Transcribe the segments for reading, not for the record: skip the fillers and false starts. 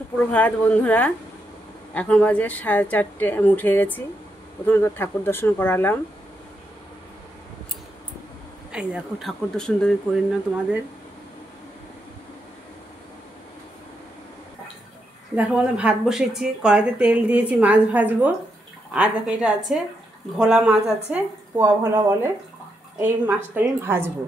সুপ্রভাত বন্ধুরা, এখন বাজে 4:30। আমি উঠে গেছি। প্রথমে তো ঠাকুর দর্শন করালাম। এই দেখো, ঠাকুর দর্শন তুমি করি না তোমাদের। দেখো আমাদের ভাত বসেছি, কড়াইতে তেল দিয়েছি, মাছ ভাজবো। আর দেখো এটা আছে ভোলা মাছ আছে, পোয়া ভোলা বলে, এই মাছটা আমি ভাজবো।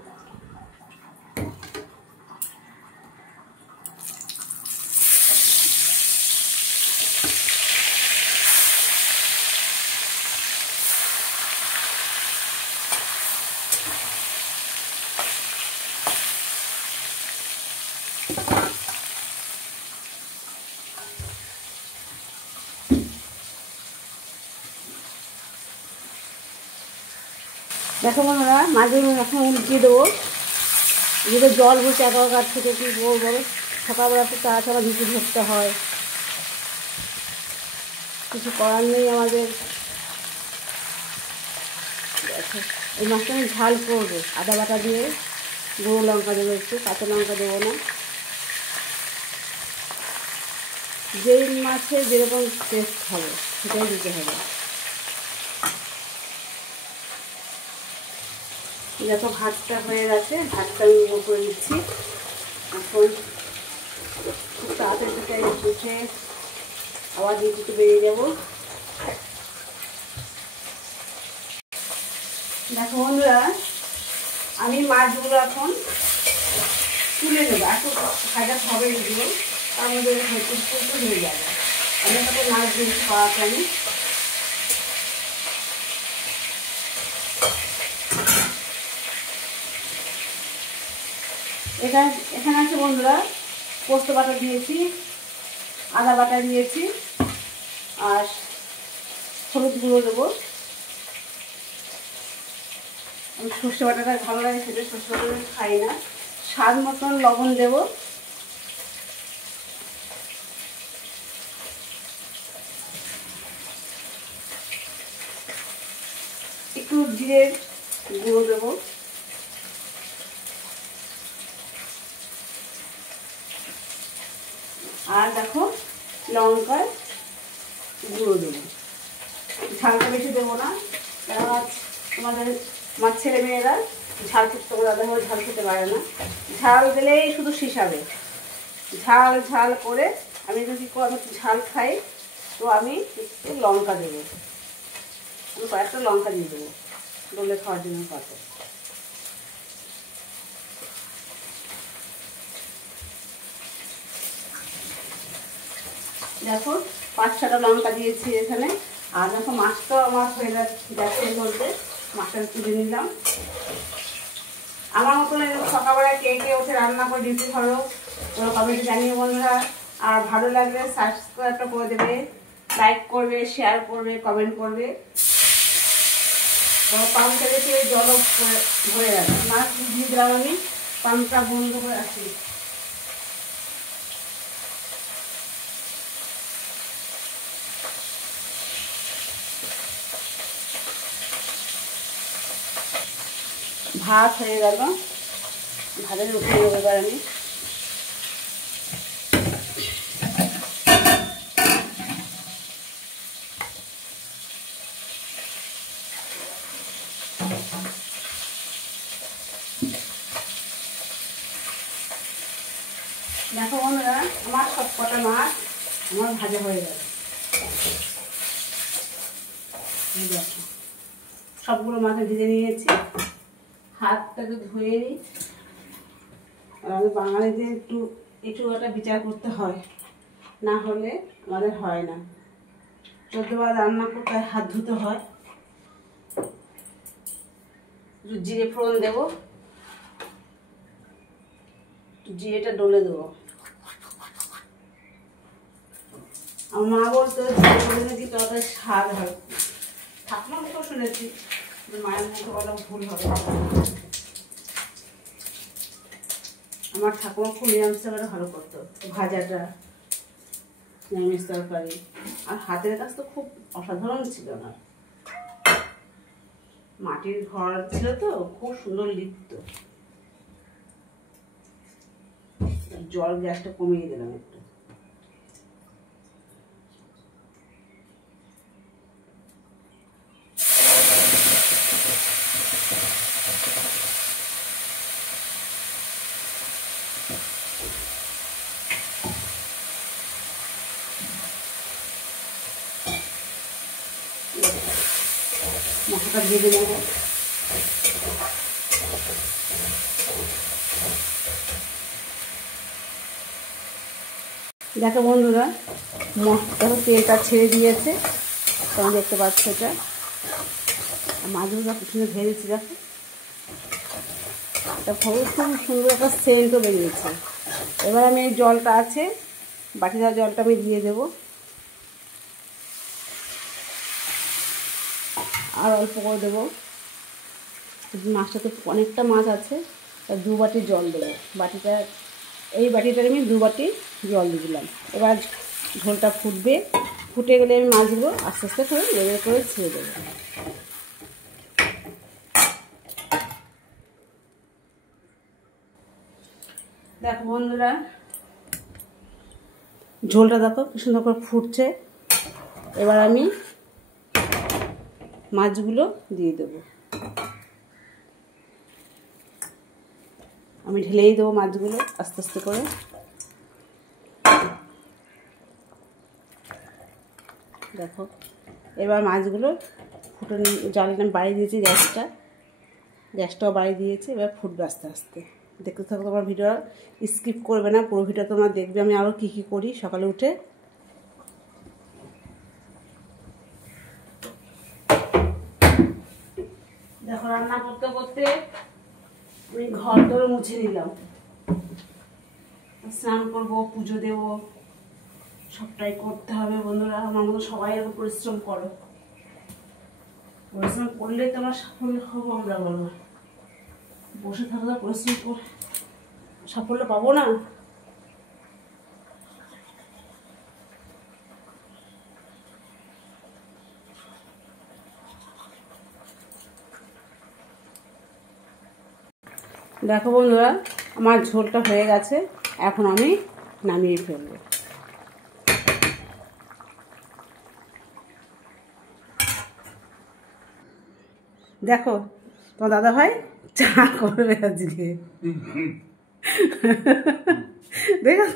দেখো বন্ধুরা, মাছগুলো এখন উল্টিয়ে দেবো। যেটা জল বসে একাকার থেকে কি বলবো, সকালবেলা তো তাড়াতাড়ি ঢুকে ধরতে হয়, কিছু করার নেই আমাদের। এই মাছটা আমি ঝাল করবো, আদা বাটা দিয়ে, গুঁড়ো লঙ্কা দেবো, একটু কাঁচা লঙ্কা দেবো না। যেই মাছে যেরকম টেস্ট হবে সেটাই দিতে হবে। যত ভাতটা হয়ে গেছে, ভাতটা আমি করে দিচ্ছি। এখন খুব তাড়াতাড়ি থেকে উঠে আবার ডিউটিতে বেরিয়ে যাবো। দেখো বন্ধুরা, আমি মাছগুলো এখন তুলে নেবো। এত ভাজা হবে এগুলো, তার মধ্যে হয়তো ফুলটো হয়ে যাবে। অনেক রকম মাছ দিয়ে খাওয়াতে আমি এখানে আছে বন্ধুরা, পোস্ত বাটা দিয়েছি, আদা বাটা দিয়েছি, আর হলুদ গুঁড়ো দেবো। আমি সর্ষে বাটাটা ভালো লাগে খেতে, সর্ষে বাটাটা খাই না। স্বাদ মতন লবণ দেবো, একটু জিরের গুঁড়ো দেবো, আর দেখো লঙ্কার গুঁড়ো দেবো। ঝালটা বেশি দেবো না, কেননা তোমাদের আমার ছেলে মেয়েরা ঝাল খেতে পারে, দাদা ঝাল খেতে পারে না। ঝাল দিলেই শুধু শিশাবে। ঝাল ঝাল করে আমি যদি আমি ঝাল খাই, তো আমি একটু লঙ্কা দেবো, আমি কয়েকটা লঙ্কা দিয়ে দেবো ডলে খাওয়ার জন্য পাতে। দেখো 5-6টা লঙ্কা দিয়েছি এখানে। আর দেখো মাছটাও আমার হয়ে যাচ্ছে বলতে, মাছটা তুলে নিলাম। আমার মতন সকালবেলা কে কে ওঠে রান্না করে ডিউটি ধরো, ওরা কমেন্টে জানিয়ে বন্ধুরা। আর ভালো লাগলে সাবস্ক্রাইবটা করে দেবে, লাইক করবে, শেয়ার করবে, কমেন্ট করবে। পাম্পটা দেখে জলও ভরে যাবে। মাছ দিয়ে দিলাম আমি, পাম্পটা বন্ধ করে আসি। ভাত হয়ে গেল, ভাতের উঠে দেবো এবার আমি। দেখো বন্ধুরা, আমার সব কটা মাছ আমার ভাজা হয়ে গেল। সবগুলো মাছ ভেজে নিয়েছি। হাতটাকে ধুয়ে নিই। আমাদের বাঙালিদের একটু একটা বিচার করতে হয়, না হলে আমাদের হয় না। 14 বার রান্না করতে হাত ধুতে হয়। জিরে ফোড়ন দেবো, জিরেটা ডলে দেবো। আমার মা বলতো জিরে ফোড়ন নাকি তরকারি স্বাদ হয়। ঠাকুমার মুখে শুনেছি, মায়ের মুখে বলা ভুল হবে। আমার ঠাকুমা খুব নিরামিষ তরকারি ভালো করতো, ভাজাটা, নিরামিষ তরকারি। আর হাতের কাজ তো খুব অসাধারণ ছিল না। মাটির ঘর ছিল তো, খুব সুন্দর লিখত। জল গ্যাসটা কমিয়ে দিলাম একটু। মশলাটা ভেজে নেব। দেখো বন্ধুরা, দেখো তেলটা ছেড়ে দিয়েছে, তোমরা দেখতে পাচ্ছ এটা। মাছগুলো পিছনে ভেজেছি, দেখো এটা খুব সুন্দর একটা সেন্টও বেরিয়েছে। এবার আমি এই জলটা আছে, বাটি ধরা জলটা আমি দিয়ে দেবো, আর অল্প করে দেবো। মাছটাতে অনেকটা মাছ আছে, তা 2 বাটি জল দেবো। বাটিটা, এই বাটিটার আমি 2 বাটি জল দিয়ে দিলাম। এবার ঝোলটা ফুটবে, ফুটে গেলে আমি মাছগুলো আস্তে আস্তে করে লেবে করে ছেড়ে দেবো। দেখো বন্ধুরা, ঝোলটা দেখো কি সুন্দর করে ফুটছে। এবার আমি মাছগুলো দিয়ে দেবো। আমি ঢেলেই দেবো মাছগুলো আস্তে আস্তে করে। দেখো এবার মাছগুলো ফুটে, জ্বালটা বাড়িয়ে দিয়েছি, গ্যাসটাও বাড়িয়ে দিয়েছি। এবার ফুটবে আস্তে আস্তে। দেখতে থাকো তোমার ভিডিও, স্কিপ করবে না, পুরো ভিডিও তোমরা দেখবে আমি আরও কী কী করি সকালে উঠে। দেখো রান্না করতে করতে আমি ঘর দর মুছে নিলাম, স্নান করবো, পুজো দেবো, সবটাই করতে হবে। বন্ধুরা, আমার মতো সবাই এখন পরিশ্রম করো, পরিশ্রম করলেই তো আমরা সাফল্য হবো। আমরা বলবো বসে থাকলে পরিশ্রম করে সাফল্য পাবো না। দেখো বন্ধুরা, আমার ঝোলটা হয়ে গেছে, এখন আমি নামিয়ে ফেলবো। দেখো তোমার দাদা ভাই চা করবে আজকে, দেখো।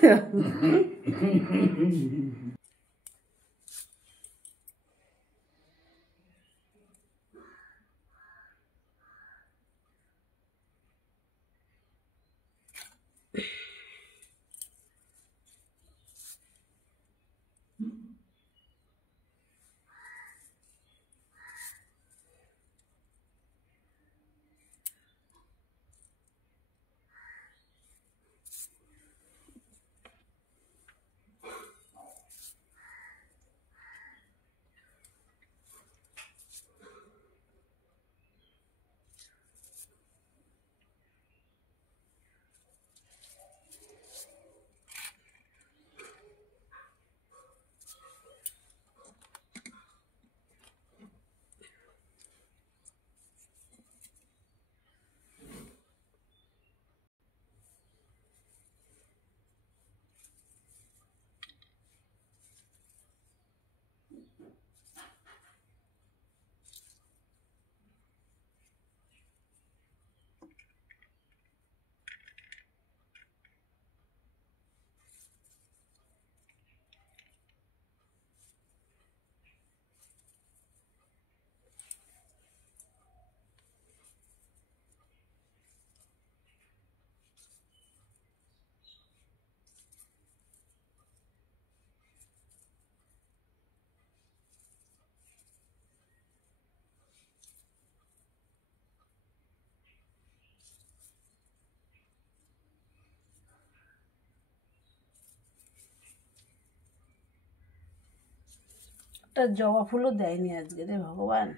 একটা জবা ফুলও দেয়নি আজকে রে ভগবান,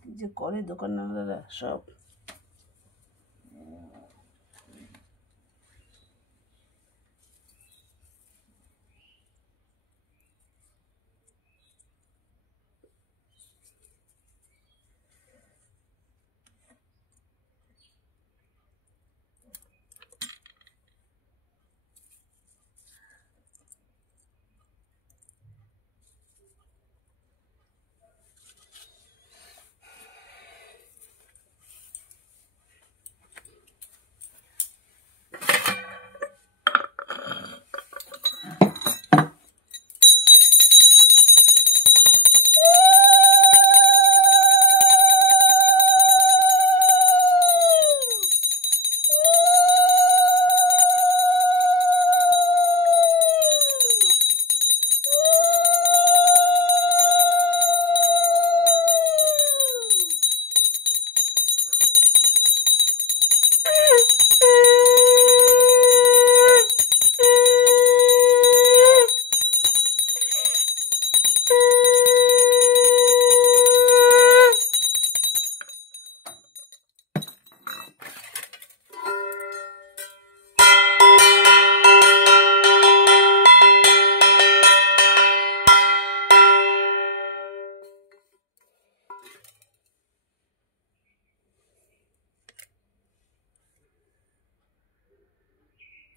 কি যে করে দোকানদাররা সব।